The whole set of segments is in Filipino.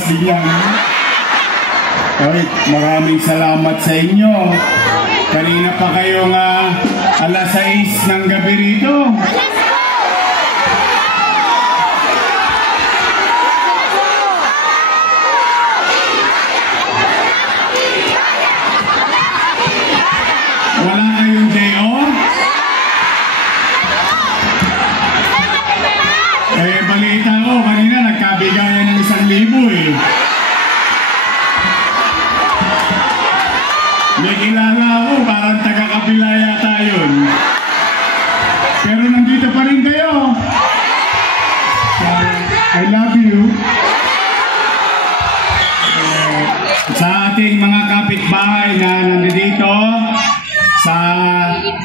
lalabas din yan. Alright, maraming salamat sa inyo. Kanina pa kayong alas 6 ng gabi rito. Wala kayong day off? Balita ko, kanina nagkabigayan ng 1,000 eh. May kilala ako, parang taga-kabila yata yun. Pero nandito pa rin kayo. I love you. Sa ating mga kapitbahay na nandito, sa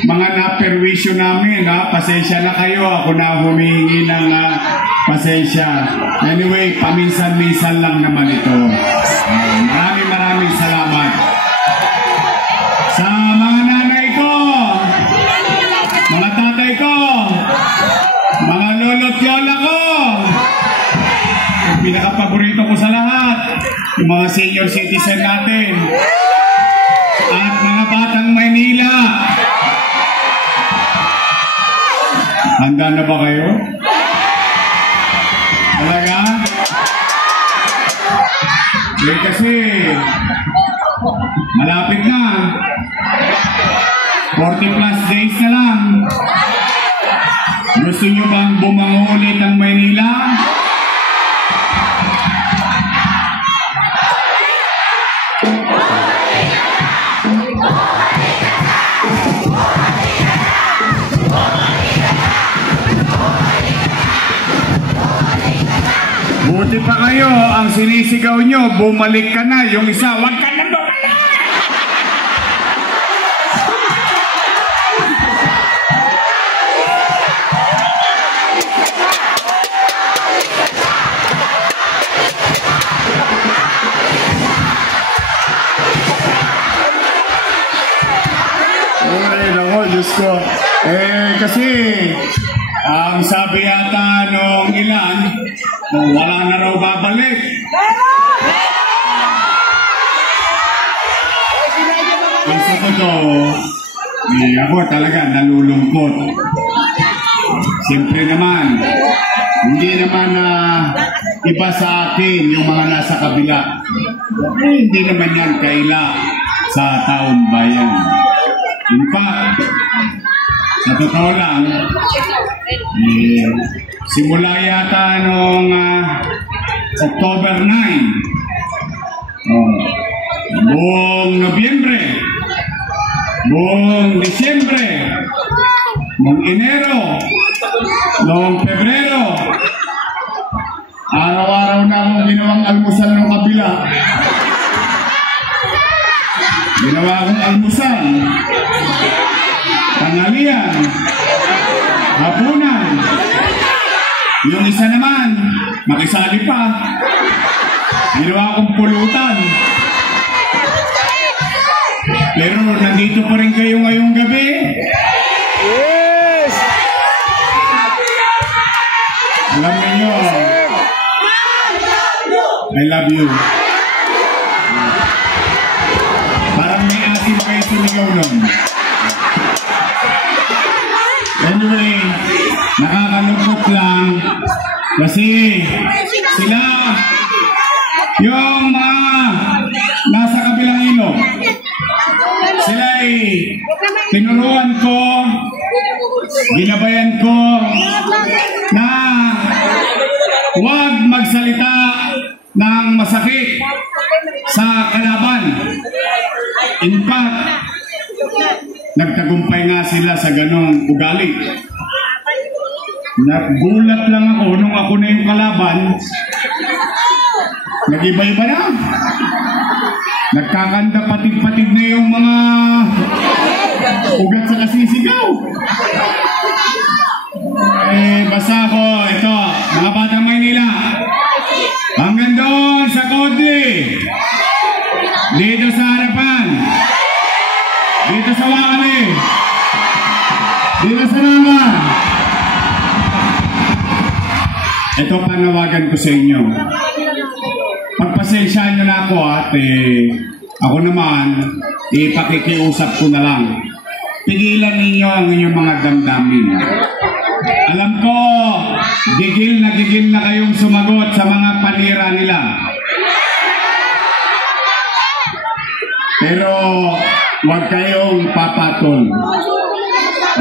mga naperwisyo namin, pasensya na kayo. Ako na humihingi ng pasensya. Anyway, paminsan-minsan lang naman ito. Maraming salamat. Sa mga nanay ko, mga tatay ko, mga lolo't lola ko, yung pinaka-paborito ko sa lahat, yung mga senior citizen natin, at mga batang Maynila. Handa na ba kayo? Talaga? Kasi malapit na. 40 plus days na lang. Gusto nyo bang bumango ulit ang Maynila? Buti pa kayo, ang sinisigaw nyo, bumalik ka na. Yung isa, wag ka na bumalik! Ay, nako, Diyos ko. Kasi, ang sabi yata nung ilan, wala na raw babalik. Sa totoo, ako talaga nalulungkot. Siyempre naman, hindi naman iba sa akin yung mga nasa kabila. Hindi naman yan kaila sa taong bayan. In fact, sa totoo lang, simula yata noong October 9, buong Nobyembre, buong Disyembre, noong Enero, noong Pebrero, araw-araw na akong ginawang almusal ng kabila. Ginawa akong almusal, tanghalian, hapunan. Yung isa naman, makisali pa. Ginawa akong pulutan. Pero nandito pa rin kayo ngayong gabi. Yes! Alam niyo, I love you. Parang may asin kayo sumigaw nun. Anyway, nakakalungkot lang kasi sila yung mga nasa kabilang ilog, sila ay tinuruan ko, ginabayan ko na huwag magsalita ng masakit sa kalaban. In fact, nagtagumpay nga sila sa ganong ugali. Nagulat lang ako nung ako na yung kalaban, nag-iba-iba na. Nagkakanda patig-patig na yung mga ugat sa kasisigaw. Basta ako, ito, mga batang Maynila, hanggang doon sa Kodli, dito sa harapan, dito sa Wakali, dito sa Naman. Ito panawagan ko sa inyo. pagpasensyahan nyo na ako at ako naman, ipakikiusap ko na lang. Pigilan ninyo ang inyong mga damdamin. Alam ko, gigil na kayong sumagot sa mga panira nila. Pero, huwag kayong papatol.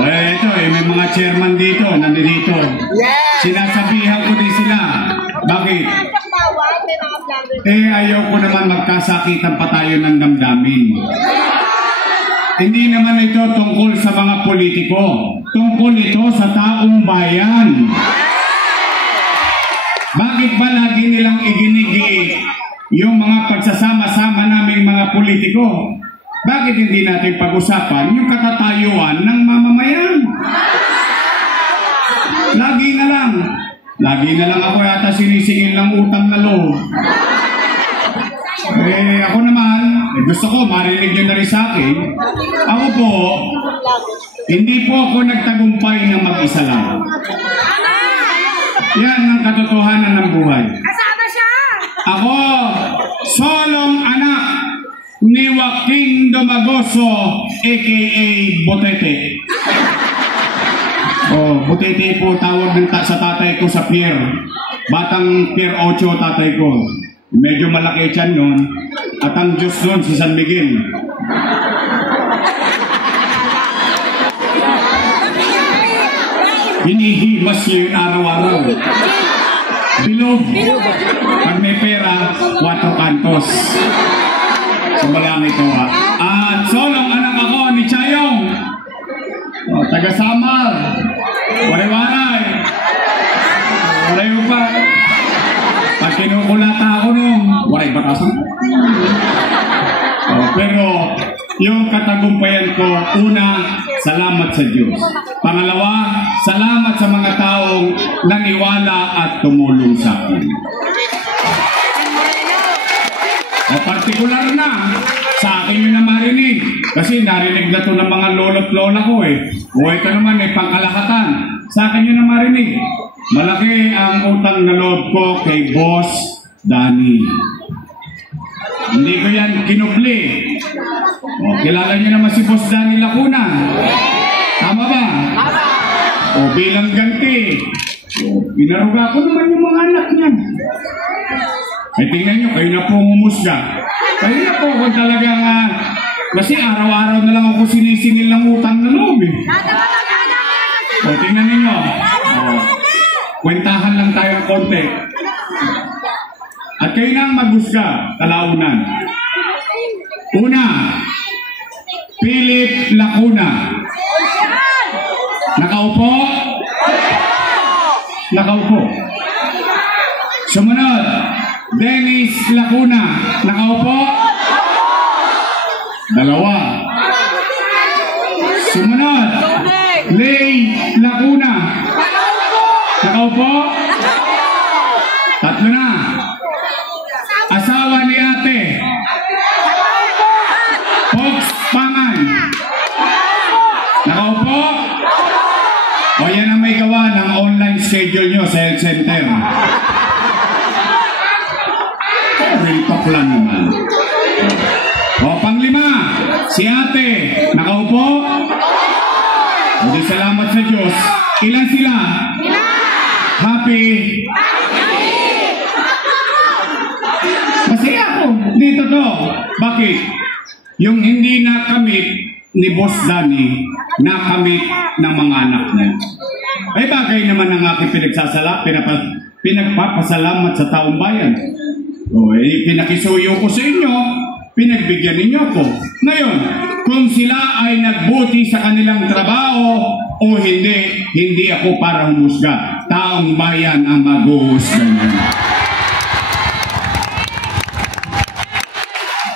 Ito may mga chairman dito, nandito. Sinasabihan ko din sila. Bakit? Ayaw ko naman magkasakitan pa tayo ng damdamin. Hindi naman ito tungkol sa mga politiko. Tungkol ito sa taong bayan. Bakit ba lagi nilang iginigi yung mga pagsasama-sama naming mga politiko? Bakit hindi natin pag-usapan yung katatayuan ng mamamayan? Lagi na lang ako yata sinisingil ng utang na loob. Ako naman, gusto ko marinig nyo na rin sa akin. Ako po, hindi po ako nagtagumpay ng mag-isa lang. Yan ang katotohanan ng buhay. Ako, solong anak ni Joaquin Domagoso, a.k.a. Botete. Botete po tawag sa tatay ko sa Pier. Batang Pier 8 tatay ko. Medyo malaki tiyan nun. At ang Diyos nun si San Miguel. Hinihimas niya yung araw-araw. Bilog. Pag may pera, 4 kantos. So malaki ito ha. At solong anak ako ni Chayong. Taga-Samar. Waray-waray. Walayo pa. Pag kinukulata ako nung waray batasan. Pero yung katagumpayan ko, una, salamat sa Diyos. Pangalawa, salamat sa mga taong naniwala at tumulong sa akin. Partikular na, sa akin yun na marinig. Kasi narinig na to ng mga lolo't lola ko ito naman pangkalahatan. Sa akin yun na marinig. Malaki ang utang na loob ko kay Boss Danny. Hindi ko yan kinupli. Kilala niyo naman si Boss Danny Lacuna. Tama ba? Bilang ganti. Binaruga ko naman yung mga anak niya. Tingnan nyo, kayo na po umusga. Kayo na po kung talagang kasi araw-araw na lang ako sinisingil ng utang na loob tingnan ninyo. Kwentahan lang tayo ng konti. At kayo na ang magusga, kalaunan. Una, Philip Lacuna. Nakaupo? Nakaupo. Sumunod, Dennis Lacuna. Nakaupo? Dalawa. Sumunod, Lay Lacuna. Nakaupo? Tatlo na. Asawa ni ate. Fox Pangan. Nakaupo? O yan ang may gawa ng online schedule nyo sa health center. Real talk lang naman. O panglima, si ate. Nakaupo? O di salamat sa Diyos. Ilan sila? Happy? Masaya ako. Dito to. Bakit? Yung hindi nakamit ni Boss Danny, nakamit ng mga anak niya. Ay bagay naman ang aking pinagpapasalamat sa taong bayan. Pinakisuyo ko sa inyo, pinagbigyan ninyo ko. Ngayon, kung sila ay nagbuti sa kanilang trabaho o hindi ako para humusga. Taong bayan ang maghuhusga niya.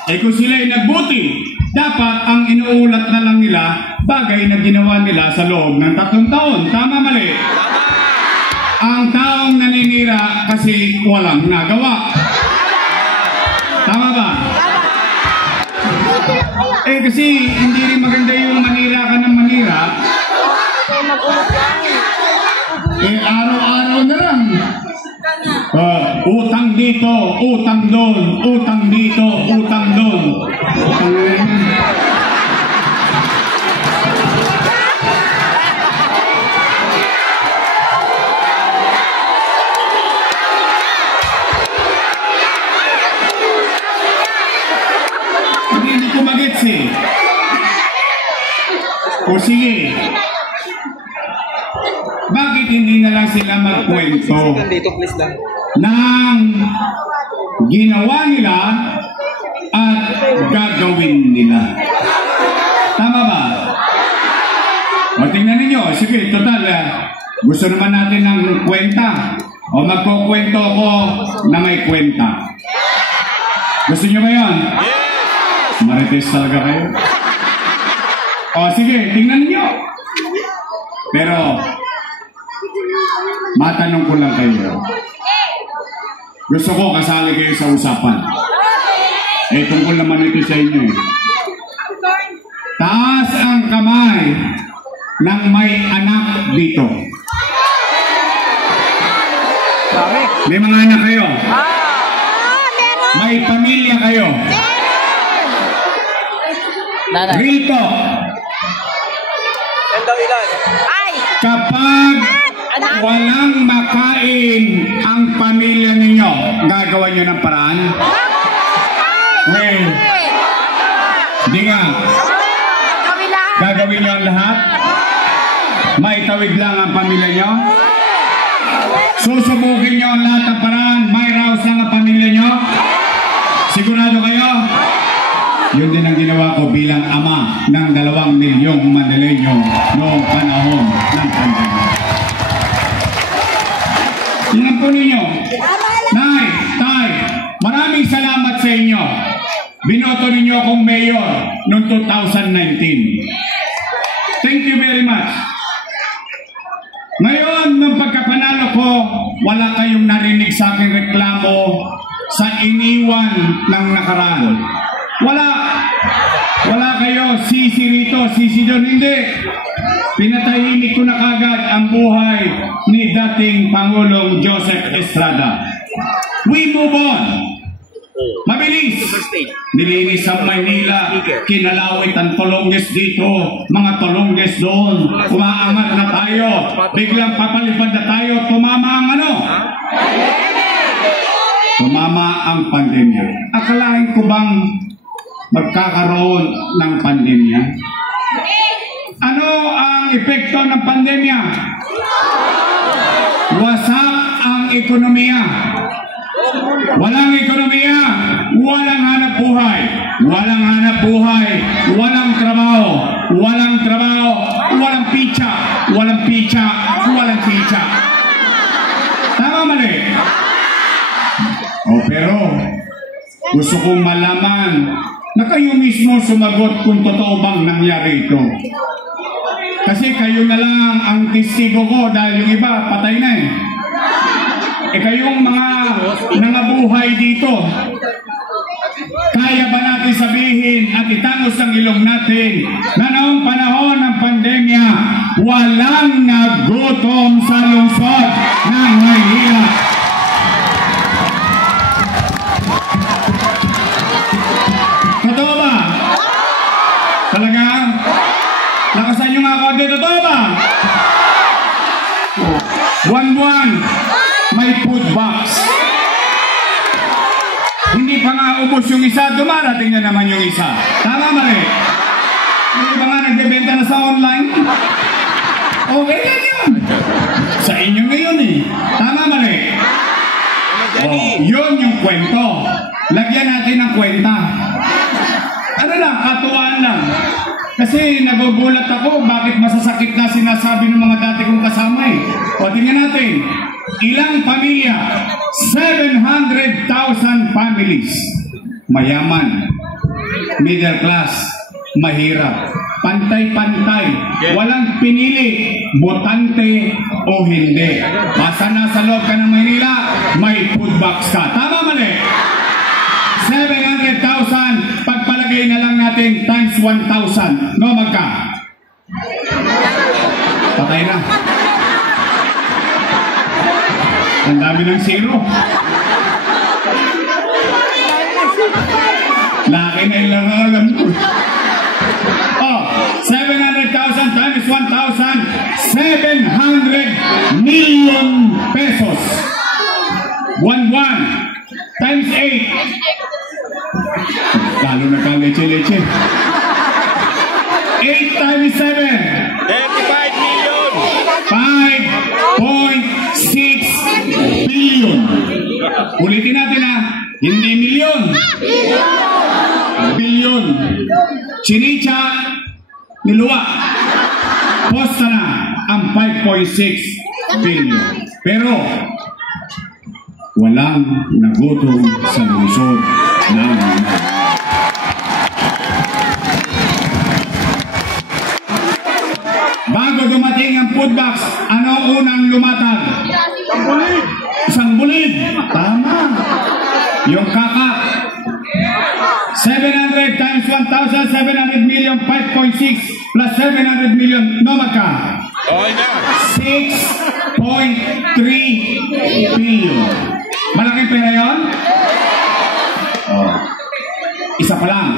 Kung sila ay nagbuti, dapat ang inuulat na lang nila bagay na ginawa nila sa loob ng 3 taon. Tama, mali? Ang taong naninira kasi walang nagawa. Tama ba? Kasi hindi rin maganda yung manira ka ng manira. Araw-araw na lang. Utang dito, utang doon, utang dito, utang doon. Hindi ko magets eh. O sige, bakit hindi na lang sila magkwento ng ginawa nila at gagawin nila? Tama ba? O tingnan ninyo, sige, total, gusto naman natin ng kwenta. O magkukwento ko na may kwenta. Gusto nyo ba yun? Marites talaga kayo. O sige, tingnan niyo. Pero, matanong ko lang kayo. Gusto ko kasali kayo sa usapan. Tungkol naman ito sa inyo eh. Taas ang kamay ng may anak dito. May mga anak kayo. May pamilya kayo. Real talk. Kapag walang makain ang pamilya ninyo, gagawa nyo ng paraan? Well, di nga. Gagawin nyo ang lahat? Maitawid lang ang pamilya nyo? Susubukin nyo ang lahat ng paraan? May raos lang ang pamilya nyo? Sigurado kayo? Yun din ang ginawa ko bilang ama ng 2 milyong Manileño noong panahon ng pandemya. Tingnan po ninyo. Nay, Tay, maraming salamat sa inyo. Binoto ninyo akong mayor noong 2019. Thank you very much. Ngayon, nung pagkapanalo ko, wala kayong narinig sa aking reklamo sa iniwan ng nakaraan. Wala kayo, sisi rito, sisi doon, hindi. Pinatahimik ko na kagad ang buhay ni dating Pangulong Joseph Estrada. We move on. Mabilis. Nilinis ang Maynila, kinalawit ang Tolonges dito, mga Tolonges doon. Umaangat na tayo, biglang papalipad na tayo, tumama ang ano? Tumama ang pandemya. Akalain ko bang magkakaroon ng pandemya? Ano ang epekto ng pandemya? Wasak ang ekonomiya. Walang ekonomiya, walang hanap buhay. Walang hanap buhay, walang trabaho. Walang trabaho, walang picha. Walang picha, walang picha. Tama mali? Pero gusto kong malaman na kayo mismo sumagot kung totoo bang nangyari ito. Kasi kayo na lang ang testigo ko dahil yung iba patay na eh. Kayong mga nangabuhay dito, kaya ba natin sabihin at itangos ang ilong natin na noong panahon ng pandemya, walang nagutom sa lungsod ng Maynila? Totoo ba? Talaga? Lakasan nyo nga konti, totoo ba? Buwan-buwan, may food box. Hindi pa nga ubos yung isa, dumarating na naman yung isa. Tama mali? Hindi ba nga nagbebenta na sa online? Okay yan yun. Sa inyo ngayon eh. Tama mali? Yun yung kwento. Lagyan natin ng kwenta. Ano lang, katuwaan lang. Kasi nagugulat ako bakit masasakit na sinasabi ng mga dati kong kasama eh. O tingnan natin, ilang pamilya? 700,000 families. Mayaman, middle class, mahirap, pantay-pantay, walang pinili, botante o hindi. Basta nasa loob ka ng Maynila, may food box ka. Tama mali? 700,000, pagpalagay na lang natin times 1,000. No, magka? Patay na. Ang dami ng zero. akin na lang ang alam ko. Oh, 700,000 times 1,000, 700 million pesos. 1 times 8. Lalo na ka leche-leche. 8 times 7. 35 million. 5.6 billion. Ulitin natin ha. Hindi milyon. Bilyon. Chinicha, niluwa. Posta na ang 5.6 billion. Pero, walang nagutom sa lungsod ng bago dumating ang food box, ano unang lumatag? Isang bulig. Tama. Yung kakak. 700 times 1,000, 700 million, 5.6 plus 700 million, no magka? Okay na. 6.3 billion. Malaking pera yun? Oh. Isa pa lang.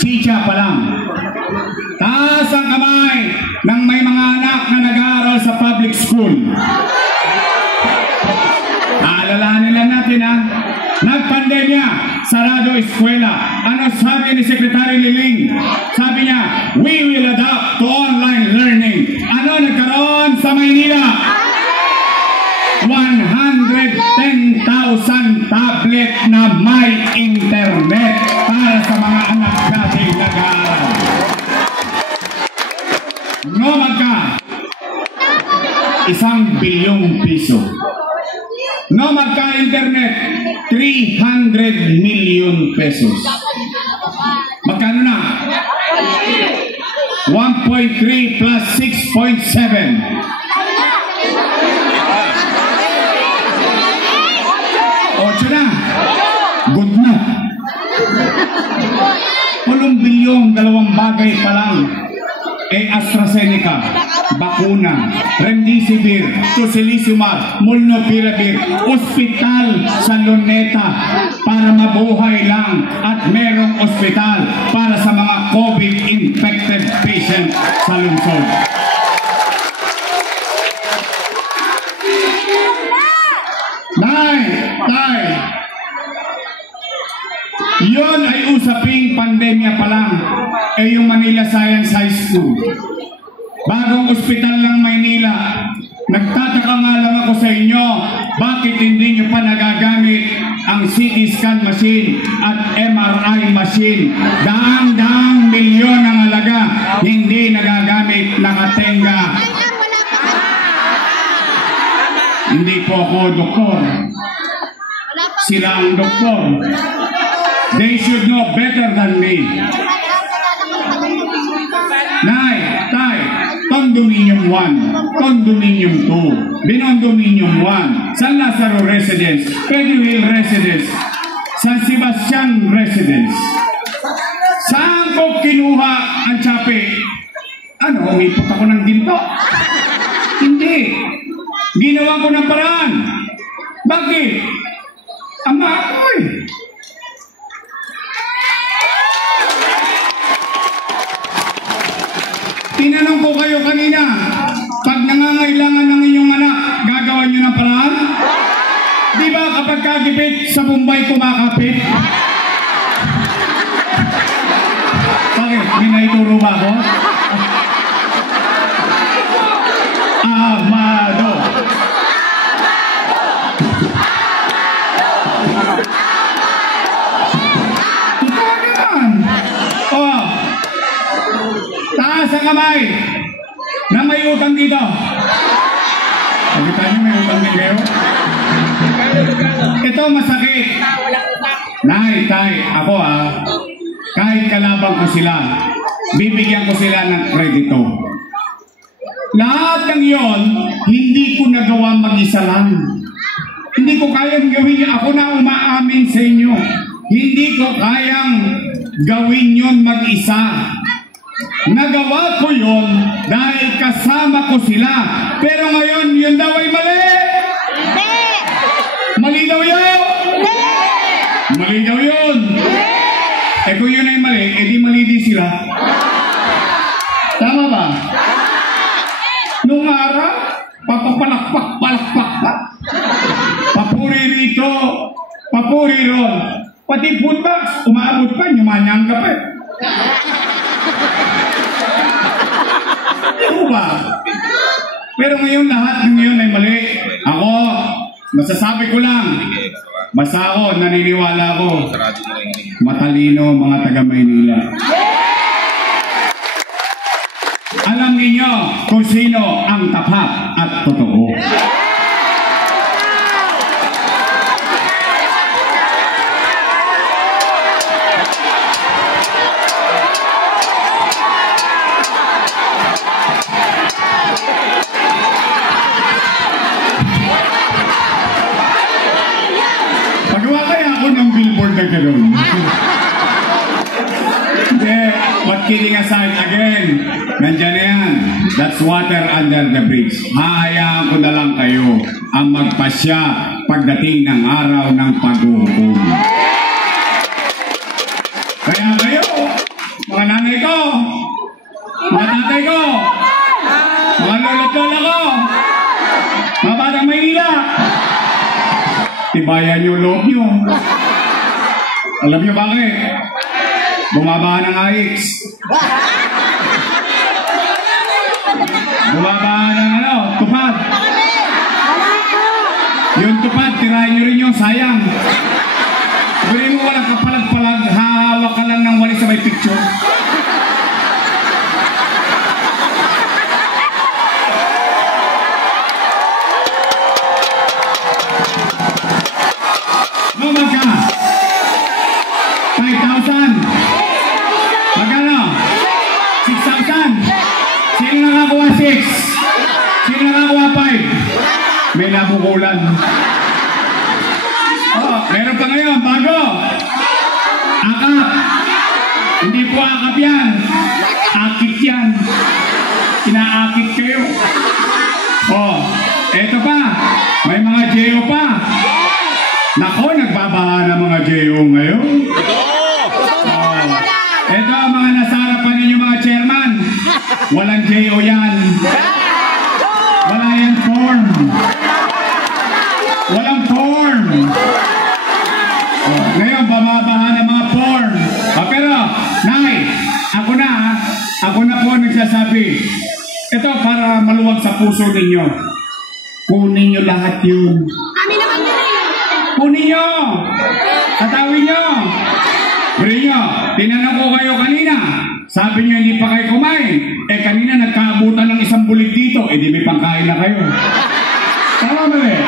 Chicha pa lang. Taas ang kamay ng may mga anak na nag-aaral sa public school. Aalalahanin lang natin ha. Nagpandemya, sarado eskwela. Ano sabi ni Secretary Liling? Sabi niya, we will adapt to online learning. Ano nagkaroon sa Maynila? 110,000 tablet na may internet para sa mga anak nating nag-aaral. No magka? 1 bilyong piso. No magka internet? 300 million pesos. Magkano na? 1.3 plus 6.7. 8 na. Good na. 8 bilyong, dalawang bagay pa lang. AstraZeneca, bakuna, Remdesivir, Tocilizumab, Molnupiravir, ospital sa Luneta para mabuhay lang at merong ospital para sa mga COVID-infected patient sa lungsod. Tay, yun ay usaping pandemya pa lang. Yung Manila Science High School. Bagong ospital ng Maynila. Nagtataka nga lang ako sa inyo, bakit hindi nyo pa nagagamit ang CT scan machine at MRI machine? Daang-daang milyon ang halaga, hindi nagagamit, nakatenga. Hindi po ako doktor. Sila ang doktor. They should know better than me. Nay, Tay, Condominium 1, Condominium 2, Binondominium 1, San Lazaro Residence, Pedro Residence, San Sebastian Residence. Saan ko kinuha ang tsapi? Ano, umipot ako ng ginto? Hindi. Ginawa ko ng paraan. Bakit? Ama ako eh. Tinanong ko kayo kanina, pag nangangailangan ng inyong anak, gagawa nyo ng paraan? Di ba kapag kagipit, sa Bombay kumakapit? Bakit? May naituro ba ako? Amado. Taas ang kamay na may utang dito. Pagkita nyo may utang din kayo? Ito masakit. Nay, Tay, ako kahit kalabang ko sila, bibigyan ko sila ng kredito. Lahat ng yon, hindi ko nagawa mag-isa lang. Hindi ko kayang gawin. Ako na umaamin sa inyo. Hindi ko kayang gawin yon mag-isa. Nagawa ko yun dahil kasama ko sila. Pero ngayon, yun daw ay mali. Mali daw yun. Mali daw yun. Eh kung yun ay mali, eh di mali din sila. Tama ba? Nung araw, papapalakpak pa. Papuri rito, papuri ron. Pati foodbox, umaabot pa, nyumanyangga pa. Ano ba? Pero ngayon lahat ng ngayon ay mali. Ako, masasabi ko lang, basta ako, naniniwala ako, matalino mga taga Maynila. Alam niyo kung sino ang tapat at totoo. Pagawa kaya ako ng billboard na gano'n. Hindi, but kidding aside, again, nandyan na yan. That's water under the bridge. Hayaan ko na lang kayo ang magpasya pagdating ng araw ng paghuhukom. Kaya kayo, mga nanay ko, mga tatay ko, mga lolo't-lola ko, mga batang Maynila, tibayan yung loob nyo. Alam nyo bakit? Bumaba ng AX. Bumaba ng tupad. Yung tupad, tirahin nyo rin yung sayang. Sabihin mo walang kapalag-palag, hahawak ka lang ng walis sa may picture. No, magka. 5,000. Magkano? 6,000. Sino nakakuha 6? Sino nakakuha 5? May nabukulan. Oh, meron pa ngayon, bago. Akap. Hindi po akap yan. Akit yan. Inaakit kayo. Oh, eto pa. May mga JO pa. Nako, nagbabaha ng mga JO ngayon. Ito ang mga nasa harapan ninyo mga chairman. Walang JO yan. Wala yan form. Walang form. Ngayon, bamabaha ng mga form. Pero, Nay, ako na po nagsasabi. Ito para maluwag sa puso ninyo. Kunin nyo lahat yun. Kunin nyo. Tatawin nyo. Beri nyo, tinanong ko kayo kanina. Sabi nyo hindi pa kayo kumain. Eh kanina nagkaabutan ng isang bulig dito. Eh di may pangkain na kayo. Tama ba eh?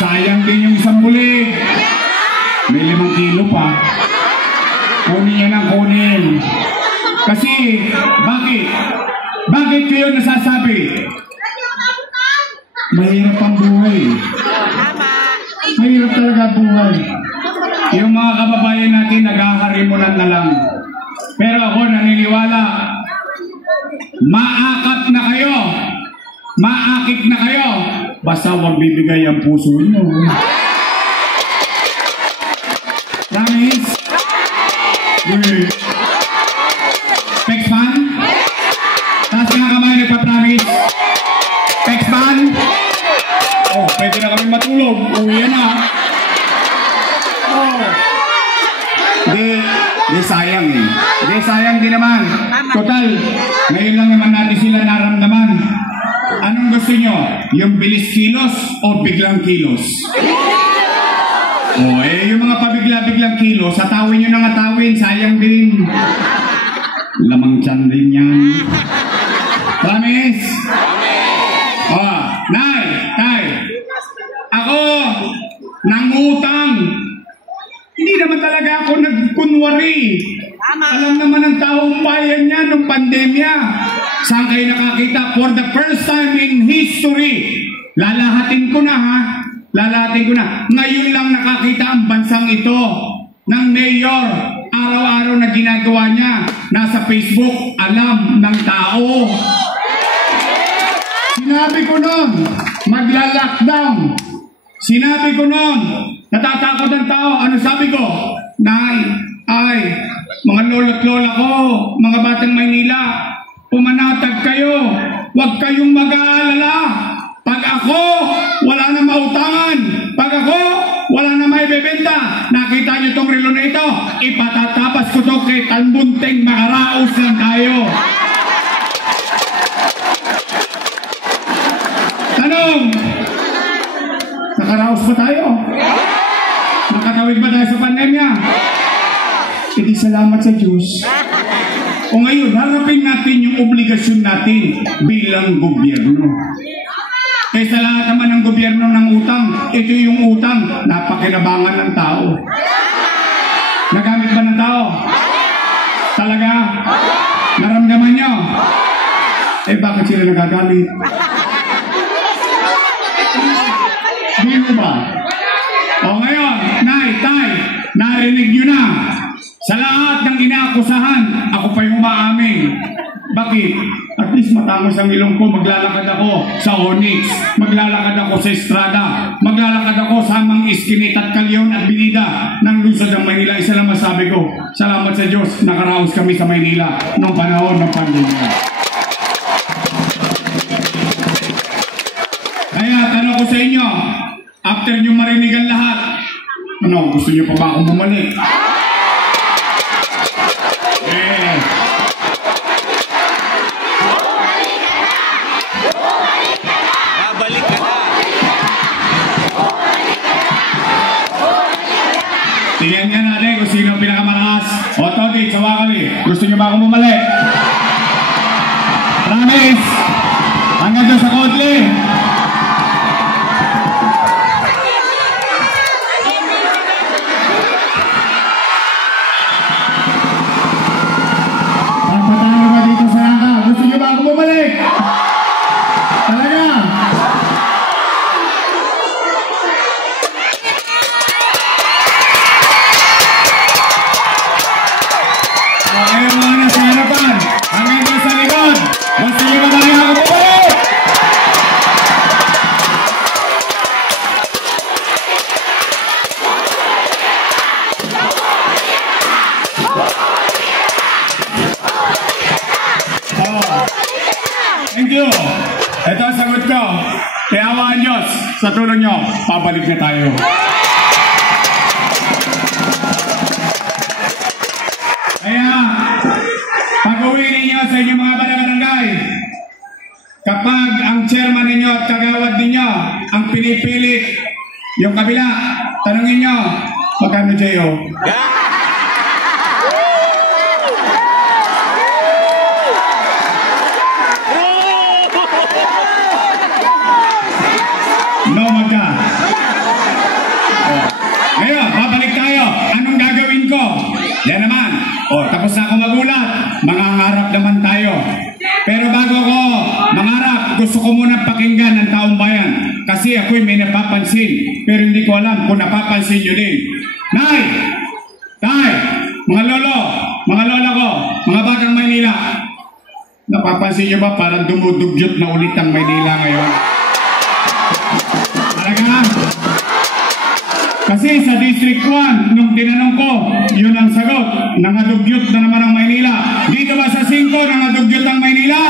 Sayang din yung isang bulig. May 5 kilo pa. Kunin nyo ng kunin. Kasi, bakit? Bakit kayo nasasabi? Mahirap ang buhay. Mahirap talaga buhay. Yung mga kababayan natin naghaharimunan na lang. Pero ako naniniwala, maakap na kayo, maakit na kayo, basta huwag bibigay ang puso nyo. Promise? Pexpan? Taas nga kamay, nagpa-promise. Pexpan? Oh, pwede na kami matulog. Uwi na. Oh. Di sayang eh. Di sayang din naman. Total, ngayon lang naman natin sila naramdaman. Anong gusto nyo? Yung bilis kilos o biglang kilos? Oh, eh yung mga pabigla-biglang kilos, atawin nyo nang atawin, sayang din. Lamang tiyan din yan. Promise? Oh, Nay, Tay, ako, nangutang. Hindi naman talaga ako nagkunwari. Alam naman ng taong bayan niya nung pandemya. Saan kayo nakakita? For the first time in history, lalahatin ko na ha. Lalahatin ko na. Ngayon lang nakakita ang bansang ito ng mayor. Araw-araw na ginagawa niya. Nasa Facebook, alam ng tao. Sinabi ko nun, magla-lockdown. Sinabi ko nun, natatakot ang tao. Ano sabi ko? Nay, barangay, mga lolo't lola ko, mga batang Maynila, pumanatag kayo. Huwag kayong mag-aalala. Pag ako, wala na mautangan. Pag ako, wala na may bebenta. Nakita niyo itong relo na ito? Ipatatapas ko ito kay Talbunting, makaraos lang tayo. Tanong, nakaraos ba tayo? Nakatawid ba tayo sa pandemya? Hindi, salamat sa Diyos. O ngayon, harapin natin yung obligasyon natin bilang gobyerno. Kaysa lahat naman ng gobyerno ng utang, ito yung utang, napakinabangan ng tao. Nagamit ba ng tao? Talaga? Naramdaman nyo? Eh bakit sila nagagamit? Hindi mo ba? O ngayon, Nay, Tay, narinig nyo na. Sa lahat ng inaakusahan, ako pa yung umaamin. Bakit? At least matangos ang ilong ko, maglalakad ako sa Onyx, maglalakad ako sa Estrada, maglalakad ako sa Mang Iskinit at Calyon at Binida ng lungsod ng Maynila. Isa lang masabi ko, salamat sa Diyos, nakaraos kami sa Maynila noong panahon ng pandemya. Kaya tanong ko sa inyo, after nyo marinig ang lahat, ano, gusto nyo pa ba akong bumalik? Babalik ka na. Tingnan nga natin kung sino ang pinakamalakas. O Toti, sawa kami. Gusto nyo ba akong bumalik? Promise! Hanggang doon sa Kodli! Pagpatalo ba dito sa Rangka? Gusto nyo ba akong bumalik? Talaga? Ayaw mga nasa harapan. Hanggang doon sa likod. Gusto nyo ba tayo akong bumalik? Thank you. Ito ang sagot ko. Kaya awaan Diyos, sa tulong nyo, pabalik na tayo. Kaya, pag-uwi ninyo sa inyong mga barangay, kapag ang chairman ninyo at kagawad ninyo ang pinipilit yung kabila, tanongin nyo, magkano J.O.? No, magka. Ngayon, babalik tayo. Anong gagawin ko? Yan naman. Tapos na ako magulat. Mangangarap naman tayo. Pero bago ko mangarap, gusto ko muna pakinggan ng taong bayan. Kasi ako'y may napapansin. Pero hindi ko alam kung napapansin nyo din. Nay! Tay! Mga lolo! Mga lola ko! Mga batang Maynila! Napapansin nyo ba parang dumudugyot na ulit ang Maynila ngayon? Talaga? Kasi sa District 1, nung tinanong ko, yun ang sagot. Nangadugyot na naman ang Maynila. Dito ba sa 5, nangadugyot ang Maynila?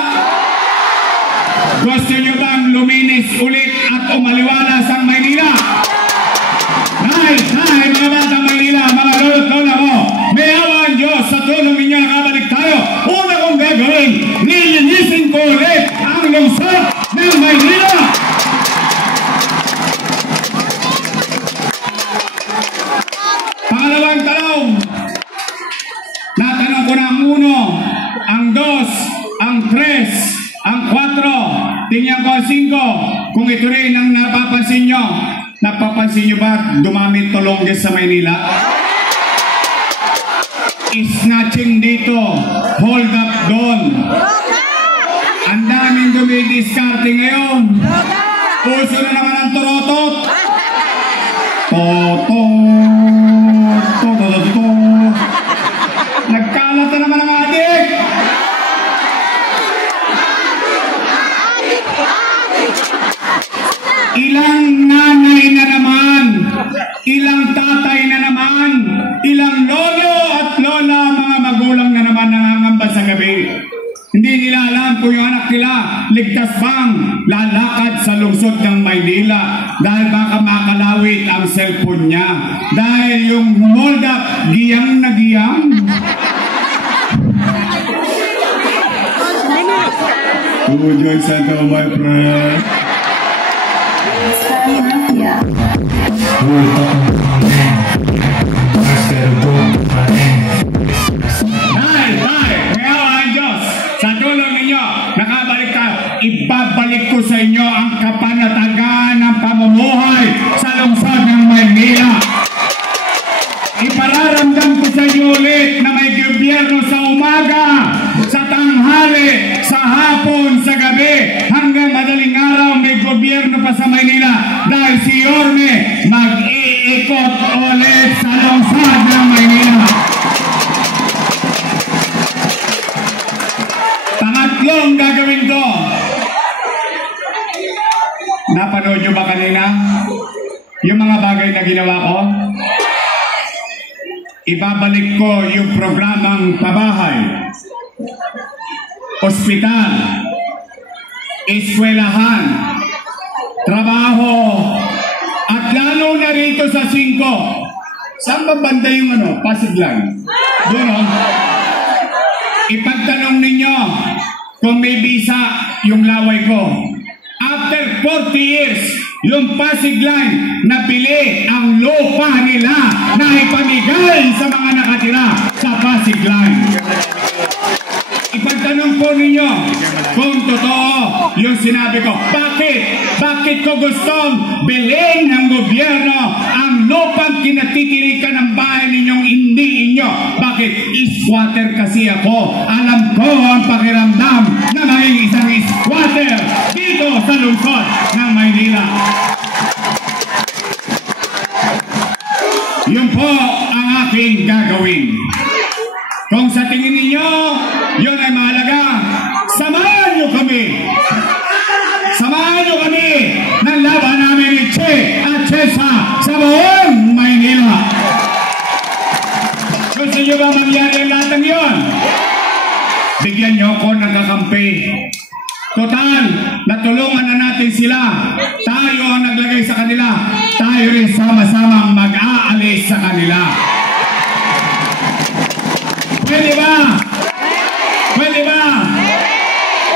Gusto nyo bang luminis ulit at umaliwalas ang Maynila? Nay, mga batang Maynila, mga lolo't lola ko, may awa ang Diyos sa tulong ninyo nakabalik tayo. Una kong gagawin, nilinisin ko ulit ang lungsod ng Maynila. Pangalawang tanong, natanong ko na ang 1, ang 2, ang 3, ang 4, tingnan ko ang 5, kung ito rin ang napapansin nyo. Napapansin nyo ba dumami tulongges sa Maynila? Snatching dito, hold up doon. Ang daming dumidiskarte ngayon. Puso na naman ang turotot. Nagkalat na naman ang adik. Ilang nanay na naman, ilang tatay na naman, ilang lolo at lola anak nila ligtas bang lalakad sa lungsod ng Maynila dahil baka makalawit ang cellphone niya dahil yung hold up giyang na giyang. Joy Santo, my friend. Sa tulong ninyo, nakabalik ka, ibabalik ko sa inyo ang kapanatagan ng pamumuhay sa lungsod ng Maynila. Ipararamdam ko sa inyo ulit na may gobyerno sa umaga, sa tanghali, sa hapon, sa gabi, hanggang madaling araw may gobyerno pa sa Maynila dahil si Yorme mag-iikot ulit sa lungsod ng Maynila. Pangatlong gagawin ko. Napanood nyo ba kanina? Yung mga bagay na ginawa ko? Ibabalik ko yung programang pabahay, ospital, eskwelahan, trabaho, at lalo na rito sa 5. Saan ba banda yung Pasig lang? Doon ipagtanong ninyo kung may visa yung laway ko. After 40 years, yung Pasig Line nabili ang lupa nila na ipamigay sa mga nakatira sa Pasig Line. Ipagtanong po ninyo kung totoo yung sinabi ko. Bakit? Bakit ko gustong bilhin ng gobyerno ang lupang kinatitirikan ng bahay ninyong hindi inyo? Bakit? Squatter kasi ako. Alam ko ang pakiramdam na maging isang squatter dito sa lungsod ng Maynila. Yun po ang aking gagawin. Kung sa tingin ninyo, yun ay mahalaga, samahan nyo kami. Samahan nyo kami ng laban namin ni Che at Chesa sa buong Maynila. Gusto nyo ba mangyari ang lahat ng yun? Bigyan nyo ako ng kakampi. Total, natulungan na natin sila. Tayo ang naglagay sa kanila. Tayo rin sama-samang mag-aalis sa kanila. Pwede ba? Pwede ba?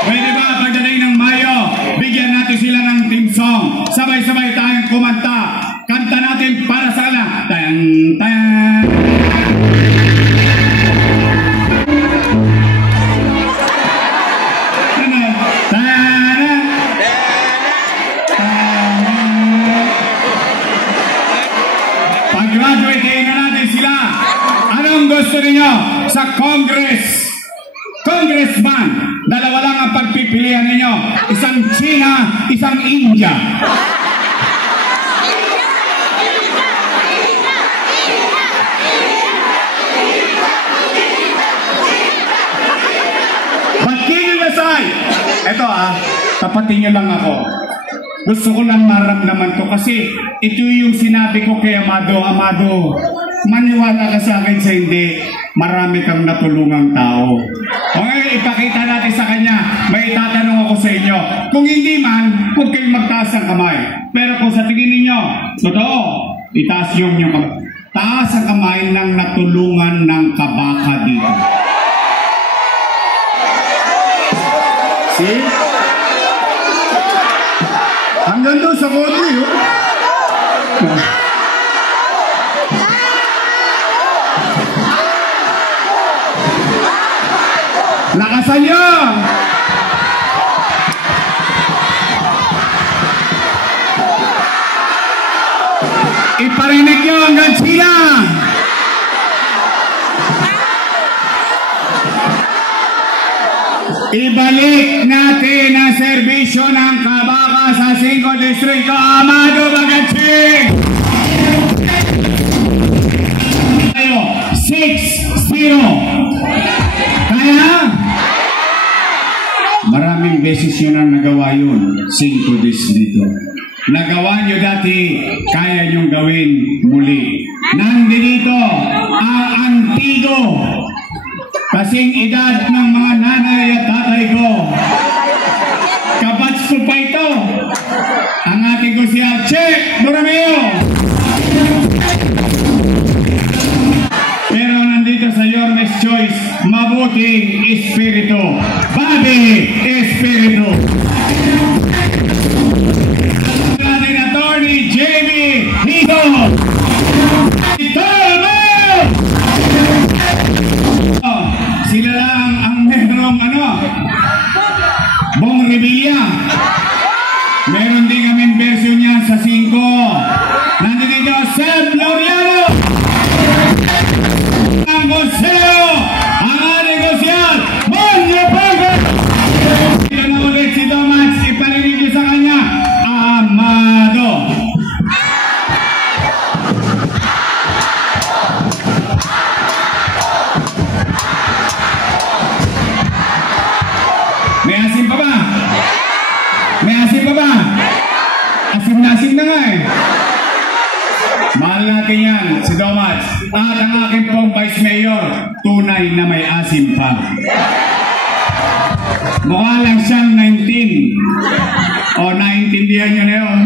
Pwede ba pagdating ng Mayo, bigyan natin sila ng team song. Sabay-sabay tayong kumanta. Kanta natin para sa kanila. Tayang, tayang. Pag-graduate na natin sila. Anong gusto niyo sa Congressman? Dalawa lang ang pagpipilian ninyo. Isang China, isang India. But can you decide? Ito tapatin niyo lang ako. Gusto ko lang maramdaman to kasi ito yung sinabi ko kay Amado. Amado, maniwala ka sa akin sa hindi. Marami kang natulungang tao. Okay, ipakita natin sa kanya. May itatanong ako sa inyo. Kung hindi man, huwag kayong magtaas ng kamay. Pero kung sa tingin ninyo, totoo, itaas yung kamay. Taas ang kamay ng natulungan ng kabaka dito. See? Hanggang doon sa kodri, lakasan nyo! Iparinig nyo hanggang sila! Ibalik natin ang serbisyo ng kabaka sa 5 distrito. Amado Bagatsing! 6-0. Kaya? Maraming beses yun ang nagawa yun. 5 distrito. Nagawa nyo dati, kaya nyong gawin muli. Nandito ang antigo. Kasing edad ng mga nanay at tatay ko. Vice Choice, mabuting espiritu. Bobby Espiritu. Ating Attorney Jamie Hito. Sila lang ang merong Bong Revilla. Meron din kaming version niya sa 5. Nandito dito, Sam Laureano. Ang konseo, ang ating konsyal, Monyo Pago. Ito na ulit si Thomas, iparinig niyo sa kanya, Amado. May asim pa ba? May asim pa ba? Asim na nga eh. Mahal natin yan, si Thomas. At ang aking pong Vice Mayor, tunay na may asim pa. Mukha lang siyang 19. O, naintindihan nyo na yun.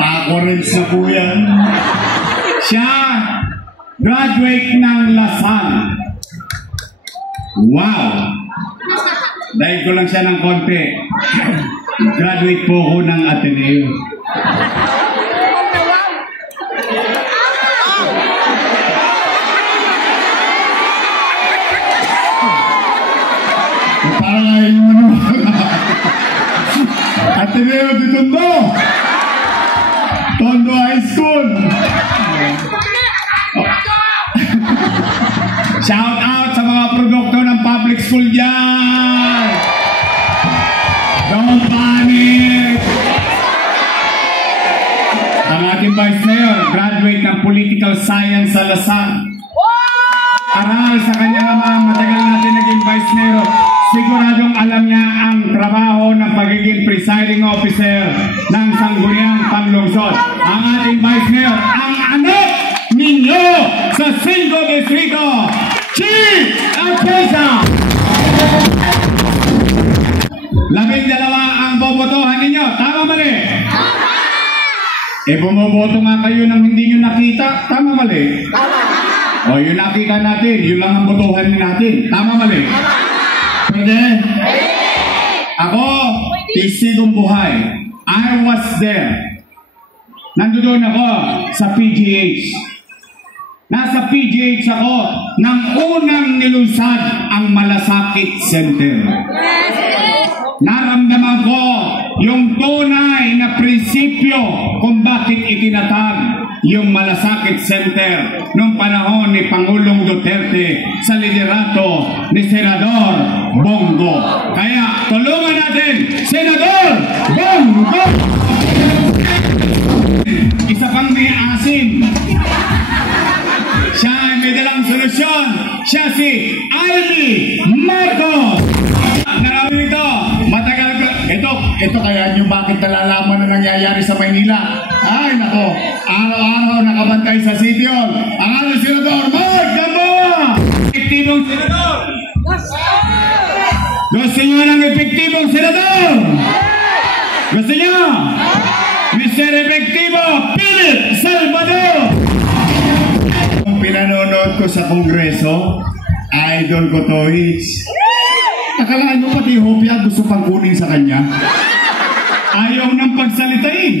Pakorins na po yan. Siya, graduate ng Lasalle. Wow! Dahil ko lang siya ng konti. Graduate po ako ng Ateneo. Parang Ateneo de Tondo. Tondo High School. Shout out sa mga produkto ng public school dyan. Don't panic. Ang ating Vice Mayor, graduate ng Political Science sa Lasalle. Aral sa kanya mga matagal natin naging Vice Mayor. Siguradong alam niya ang trabaho ng pagiging presiding officer ng Sangguniang Panlungsod. Ang ating Vice Mayor, ang anak ninyo sa 5 distrito, Chief Atienza. 12 ang bobotohan ninyo. Tama mali? Bumoboto nga kayo nang hindi nyo nakita. Tama mali? O yun nakita natin, yun lang ang botohan natin. Tama mali? Pwede? Ako, tisigong buhay. I was there. Nandoon ako sa PGH. Nasa PGH ako nang unang nilusad ang Malasakit Center. Naramdaman ko yung tunay na prinsipyo kung bakit itinatag yung Malasakit Center noong panahon ni Pangulong Duterte sa liderato ni Senador Bongo. Kaya tulungan natin, Senador Bongo! Isa pang may asim. Siya ay may dalang solusyon. Siya si Ivy Marcos. Narawin ito. Matagal ko. Ito kaya nyo bakit nalalaman na nangyayari sa Maynila. Ay nako. Araw-araw nakabantay sa City Hall. Ang ating Senador Mark Gamboa. Epektibong Senador. Gusto nyo ng epektibong Senador? Gusto nyo? Mr. Efektibo Philip Salvador. Kung pinanonood ko sa Kongreso, idol ko to is. Akalaan mo pati Hopia gusto pang kunin sa kanya. Ayaw nang pagsalitain.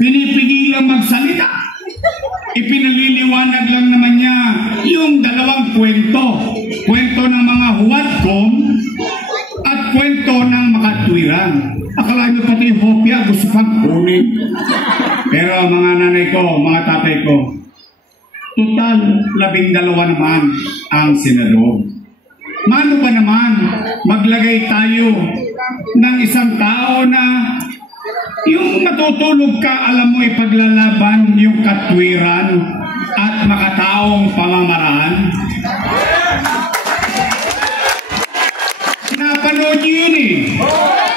Pinipigilang magsalita. Ipinaliliwanag lang naman niya yung dalawang kwento. Kwento ng mga huwatkom at kwento ng makatwiran. Akalaan mo pati Hopia gusto pang kunin. Pero mga nanay ko, mga tatay ko, total 12 naman ang senador. Mano ba naman maglagay tayo ng isang tao na yung matutulog ka, alam mo ipaglalaban yung katwiran at makataong pamamaraan? Napanood niyo yun eh.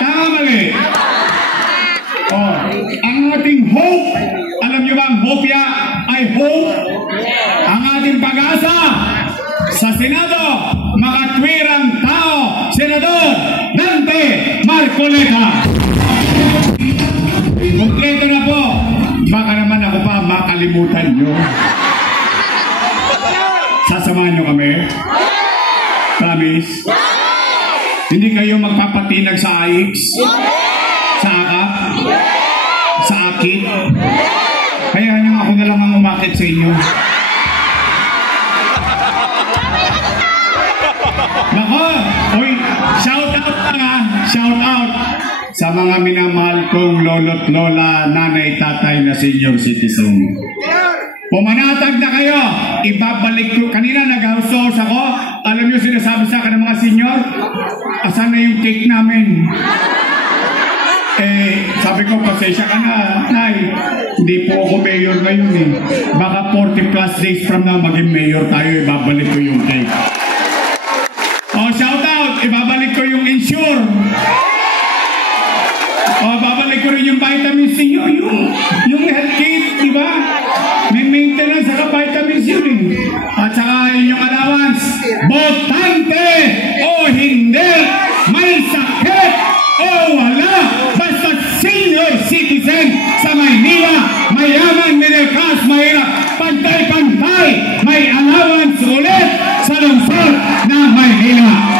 Tama mali? Oh, ang ating hope, alam niyo ba ang hope ya ay hope? Ang ating pag-asa sa Senado, makatwirang tao, Senador Dante Marcoleta. Kompleto na po. Baka naman ako pa makalimutan nyo. Sasamahan nyo kami? Promise? Hindi kayo magpapatinag sa AIX? Sa AKAP? Sa AKIT? Kaya nyo ako na lang ang umakit sa inyo. Nako! Uy! Shout out lang ha! Shout out! Sa mga minamahal kong lolo't lola, nanay, tatay na senior citizen. Pumanatag na kayo! Ibabalik ko. Kanina nag-house ako. Alam niyo sinasabi sa akin ng mga senior? Asan na yung cake namin? Sabi ko, pasensya ka na, Nay. Hindi po ako mayor ngayon eh. Baka 40 plus days from now, maging mayor tayo, ibabalik ko yung cake. Oh, shout out! Ibabalik ko yung insure. Oh, babalik ko rin yung vitamin C nyo, yung health kit, di ba? May maintenance saka vitamin C yun eh. At saka yung allowance, botante o hindi, may sakit o wala, basta senior citizen sa Maynila, mayaman, middle class, mahirap, pantay-pantay, may allowance ulit sa lungsod ng Maynila.